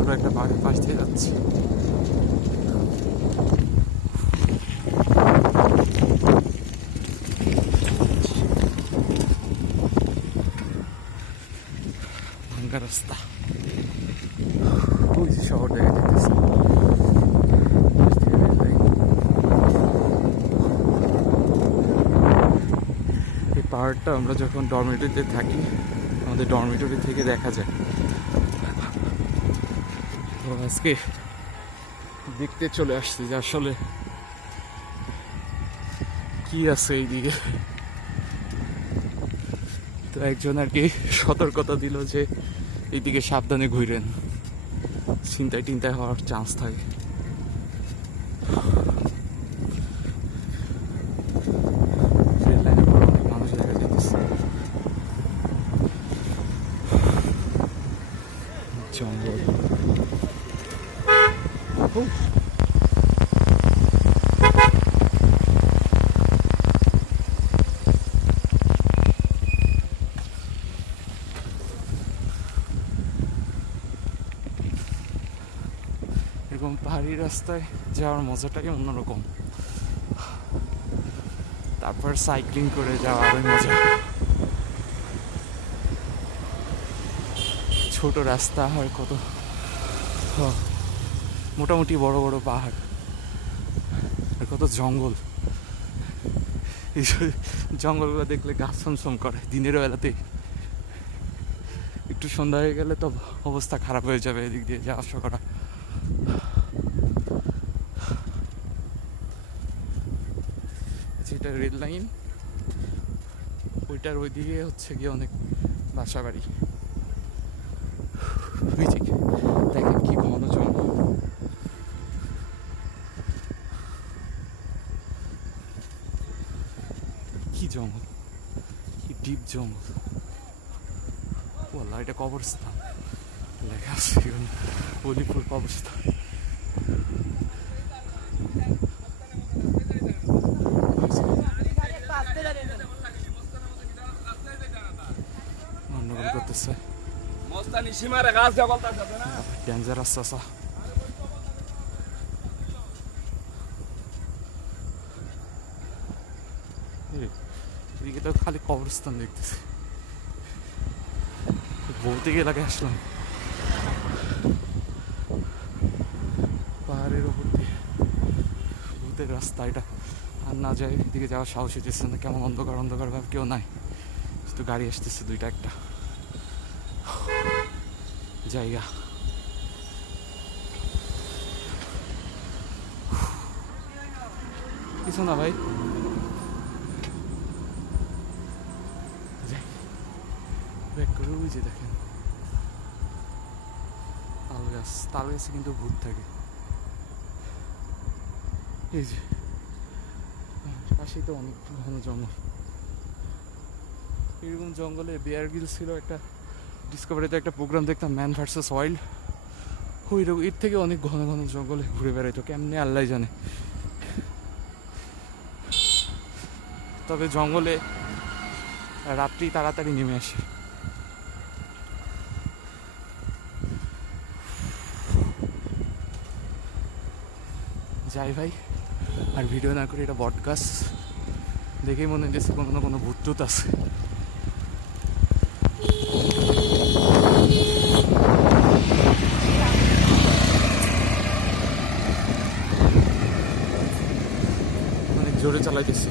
ছোট একটা পাহাড়ের পাশ দিয়ে যাচ্ছি। ভাঙ্গা রাস্তা, ওই যে শহর দেখা যেতেছে। এই পাহাড়টা আমরা যখন ডরমিটরিতে থাকি, আমাদের ডরমিটরি থেকে দেখা যায়। তো আজকে দেখতে চলে আসছি যে আসলে কি আছে এইদিকে। তো একজন আর কি সতর্কতা দিল যে এইদিকে সাবধানে ঘুরেন, ছিনতাই টিনতাই হওয়ার চান্স থাকে। মানুষ দেখা যাইতেছে, জঙ্গল। এরকম পাহাড়ি রাস্তায় যাওয়ার মজাটাই অন্যরকম। তারপর সাইক্লিং করে যাওয়া আরো মজা। ছোট রাস্তা হয় কত, মোটামুটি বড় বড় পাহাড় আর কত জঙ্গল। এই জঙ্গলগুলো দেখলে গা ছমছম করে দিনের বেলাতেই। একটু সন্ধ্যা হয়ে গেলে তো অবস্থা খারাপ হয়ে যাবে এদিক দিয়ে যাওয়া আসা করা। এটা রেল লাইন, ওইটার ওইদিকে হচ্ছে গিয়ে অনেক বাসা বাড়ি। দেখেন কি ঘন জঙ্গল, কি জঙ্গল, কি ডিপ জঙ্গল। বললাম এটা কবরস্থান, লেখা আছে অলিপুর কবরস্থান। গন্ডগোল করতেছে, ডেঞ্জারাস চাষা। এদিকে তো খালি কবরস্থান দেখতেছি। ভৌতিক এলাকায় আসলাম, পাহাড়ের ওপর দিয়ে ভূতের রাস্তা এটা। আর না যায় এদিকে যাওয়ার সাহস হইতেছে না, কেমন অন্ধকার অন্ধকার ভাব, কেউ নাই, শুধু গাড়ি আসতেছে দুইটা একটা জায়গা। কিছু না ভাই, ব্যাক করে ওই যে দেখেন তাল গাছ, তাল গাছে কিন্তু ভূত থাকে। এই যে পাশেই তো অনেক ঘন জঙ্গল। এরকম জঙ্গলে বেয়ার গ্রিলস ছিল একটা, ডিসকভারিতে একটা প্রোগ্রাম দেখতাম, ম্যান ভার্সেস ওয়াইল্ড। ওই রকম এর থেকে অনেক ঘন ঘন জঙ্গলে ঘুরে বেড়াইতো, কেমনে আল্লাহ জানে। তবে জঙ্গলে রাত্রি তাড়াতাড়ি নেমে আসে। যাই ভাই, আর ভিডিও না করে এটা বটগাছ দেখেই মনে হচ্ছে কোনো না কোনো ভূত টুত আছে। অনেক জোরে চালাইতেছি।